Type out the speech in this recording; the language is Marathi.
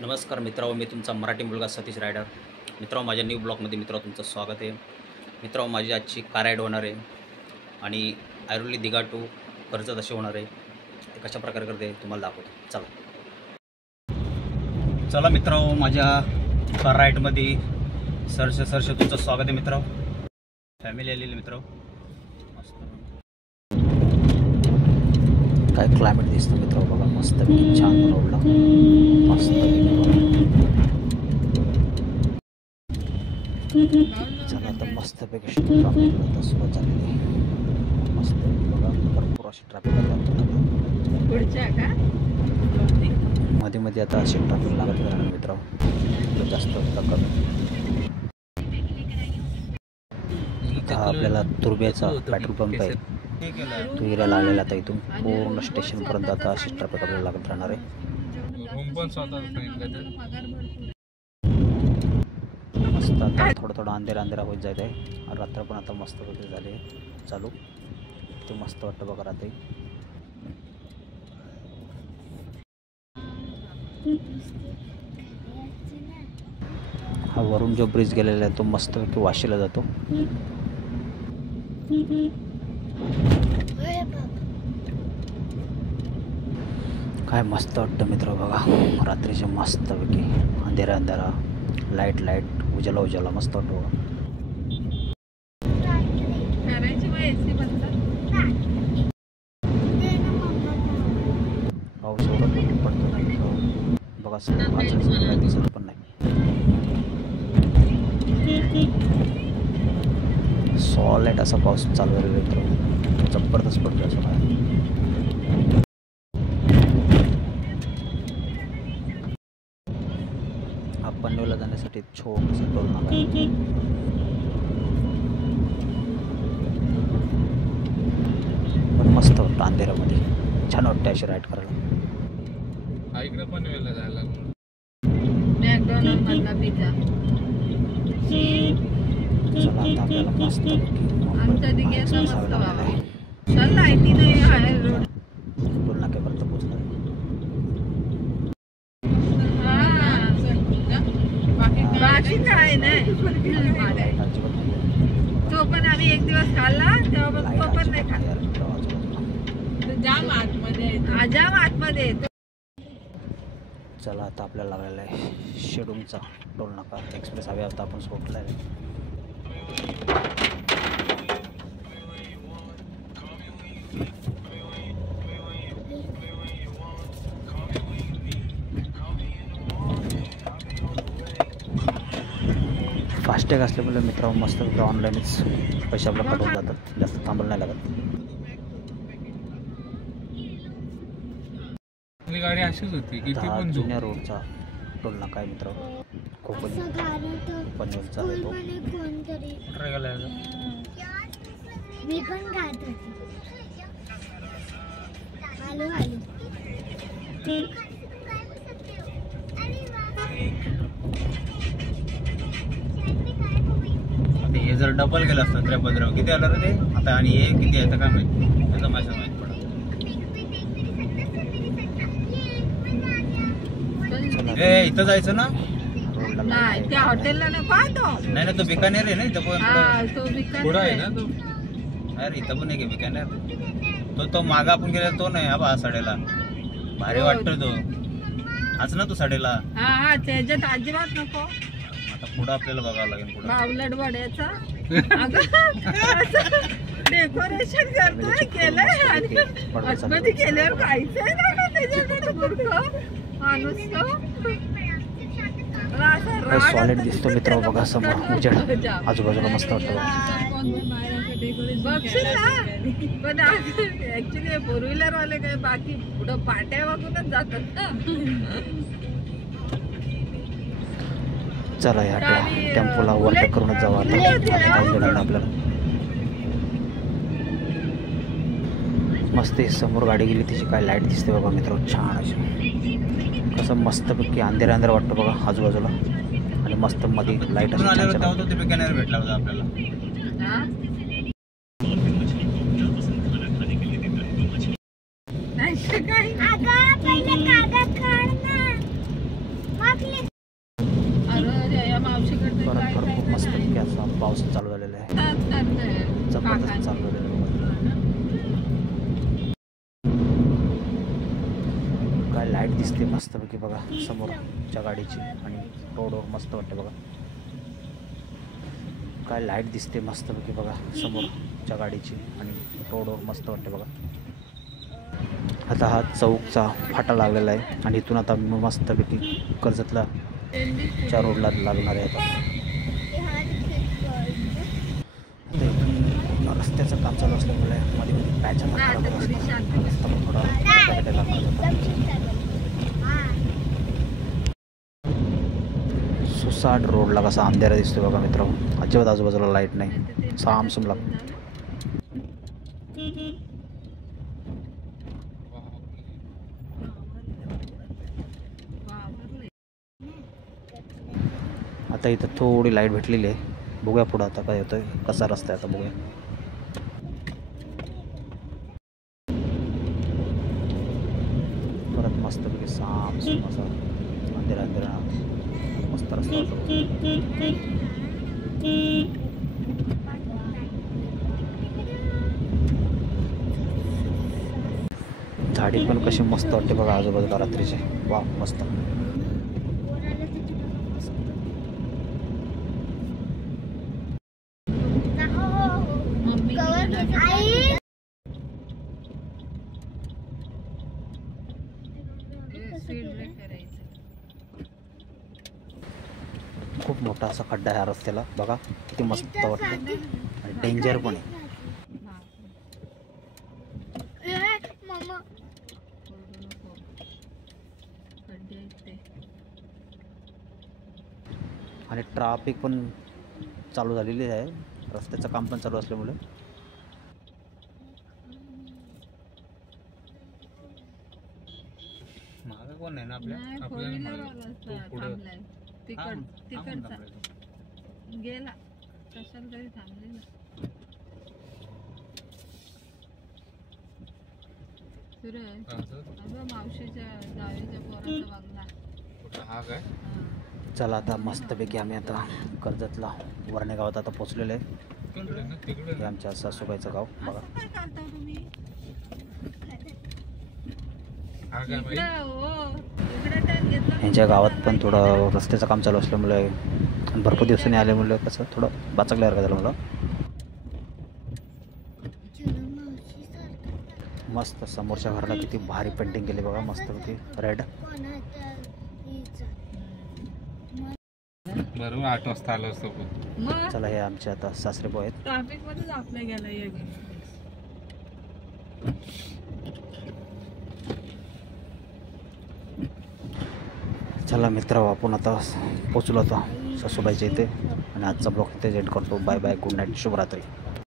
नमस्कार मित्रांनो, मी तुमचा मराठी मुलगा सतीश रायडर. मित्रांनो, माझ्या न्यू ब्लॉगमध्ये मित्रांनो तुमचं स्वागत आहे. मित्रांनो, माझी आजची कार राईड होणार आहे आणि ऐरोली दिघा टू कर्जत असे होणार आहे. ते कशा प्रकारे करते तुम्हाला दाखवतो. चला मित्रांनो, माझ्या कार राईडमध्ये सरसे तुमचं स्वागत आहे मित्रांनो. फॅमिली आलेली मित्रांनो. मस्त काय क्लायमेट दिसतं मित्रांनो, बघा मस्त छान रोडला मस्त. चला आता मस्तपैकी ट्रॅफिक आता सुरुवात झालेली आहे. मस्त बघा, भरपूर अशी ट्रॅफिक मध्ये मध्ये आता अशी ट्रॅफिक लागत राहणार मित्रांनो. जास्त टक्कर हा आपल्याला तुर्ब्याचा पेट्रोल पंप आहे तो एरिया लागलेला. आता इथून पूर्ण स्टेशनपर्यंत आता अशी ट्रॅफिक आपल्याला लागत राहणार आहे. मस्त आता थोडं अंधेरा होत जात आहे. रात्र पण आता मस्त वगैरे झाले चालू. ते मस्त वाटतं बघा रात्री. हा वरून जो ब्रिज गेलेला आहे तो मस्तपैकी वाशीला जातो. काय मस्त वाटतं मित्र बघा रात्रीचे मस्तपैकी अंधेरा लाईट उजाला मस्त वाटतो. पाऊस एवढा पडतो नाही बघा, सगळं दिसत पण नाही. सॉलिड असा पाऊस चालू आहे मित्र, जबरदस्त पडतो असं काय. हा पनवेलला जाण्यासाठी छोटंसं टोल नाका आहे. पण मस्त वाटतं अंधेऱ्यामध्ये, छान वाटतं अशी राईड करायला. इकडे पनवेलला जायला चला आता आपल्याला मस्त टोल नाक्यापर्यंत पोहोचणार. तो पण आम्ही एक दिवस खाल्ला तेव्हा तो पण नाही खाल्ला. जाम आतमध्ये. चला आता आपल्याला लागलेला आहे शेडूमचा टोल नाका. एक्सप्रेस हायवे आता आपण सोडला आहे. फास्टॅग असल्यामुळे मित्रांनो मस्त ऑनलाईनच पैसे आपल्याला पाठवून जातात, जास्त थांबायला नाही लागत. गाडी अशीच होती किती पण जुन्या रोडचा टोल नाका आहे मित्रांनो. कोकणी पनवेलचा आहे तो. मी पण गात होती. आता हे जर डबल गेलं असतं 53 किती आलं रे ते आता, आणि हे किती आहे काय माहिती, त्याचा माझ्या माहित पडत. इथं जायचं ना नाही, त्या हॉटेलला नाही ना, तो बिकानेर आहे ना इथं पण. पुढं आहे ना तो. अरे इथं पण आहे की बिकानेर. तो मागा आपण गेला तो नाही. हा बा साडेला भारी वाटतोय तो. हाच ना तो साडेला. हा त्याच्यात अजिबात नको. आता पुढं आपल्याला बघावं लागेल. पुढं बावलट वड्याचा डेकोरेशन करतोय केलंय आणि आतमध्ये गेल्यावर खायचंय ना त्याच्याकडे माणूस सॉलिड दिसतो मित्र बघा समोर उजेड आजूबाजूला मस्त वाटतं. बघशील ना, पण ऍक्च्युली फोर व्हीलर वाले काय बाकी पुढं पाट्या वागूनच जातात ना. चला या टेम्पोला ओव्हरटेक करूनच जावं आता आपल्याला. मस्त समोर गाडी गेली त्याची काय लाईट दिसते बघा मित्र, छान अशी. कसं मस्तपैकी अंधेरा वाटतं बघा आजूबाजूला, आणि मस्त मध्ये लाईट भेटला होता आपल्याला. काय? अगं पहिले कागद काढ ना. दिसते मस्तपैकी बघा समोरच्या गाडीची आणि रोडवर मस्त वाटते बघा. काय लाईट दिसते मस्तपैकी बघा समोरच्या गाडीची आणि रोडवर मस्त वाटते बघा. आता हा चौकचा फाटा लागलेला आहे आणि इथून आता मस्तपैकी कर्जतला च्या रोडला लागणार आहे. आता रस्त्याचं काम चालू असल्यामुळे मध्ये मध्ये पॅच रस्ता पण थोडा सुसाट रोडला कसा अंधेरा दिसतो बघा मित्र. अजिबात आजूबाजूला लाईट नाही, सामसूम लागतो. आता इथं थोडी लाईट भेटलेली आहे. बघूया पुढं आता काय होतं, कसा रस्ता आहे आता बघूया. परत मस्तपैकी सामसूम असा अंधेरा अंधेरा मस्त रस्ता होतो. झाडी पण कशी मस्त वाटते बघा आजूबाजूला रात्रीचे. वा मस्त. खूप मोठा असा खड्डा आहे ह्या रस्त्याला बघा. किती मस्त वाटतं आणि डेंजर पण आहे. आणि ट्रॅफिक पण चालू झालेली आहे. रस्त्याचं काम पण चालू असल्यामुळे मागं कोण आहे ना आपल्या तिकडचा गेला कशाला तरी थांबलेला. मावशीच्या जावेच्या पोराचा बंगला. हा काय चला आता मस्तपैकी आम्ही आता कर्जतला वरणे गावात आता पोचलेलो आहे. हे आमच्या सासूबाईचं गाव बघा. काय करता तुम्ही हा काय बाई? इकडे टर्न घेतला. यांच्या गावात पण थोडं रस्त्याचं काम चालू असल्यामुळे भरपूर दिवसांनी आल्यामुळे कसं थोडं बाचकल्यासारखं झालं मला. मस्त समोरच्या घराला किती भारी पेंटिंग केली बघा मस्तपैकी रेड. बरोबर 8 वाजता आलो असतो पण. मग चला हे आमचे आता सासरे भाऊ आहेत. ट्रॅफिक मध्येच आपल्या गेला एक. चला मित्र आपण आता पोचलो आता सासूबाईच्या इथे आणि आजचा ब्लॉग इथे एंड करतो. बाय बाय, गुड नाईट, शुभरात्री.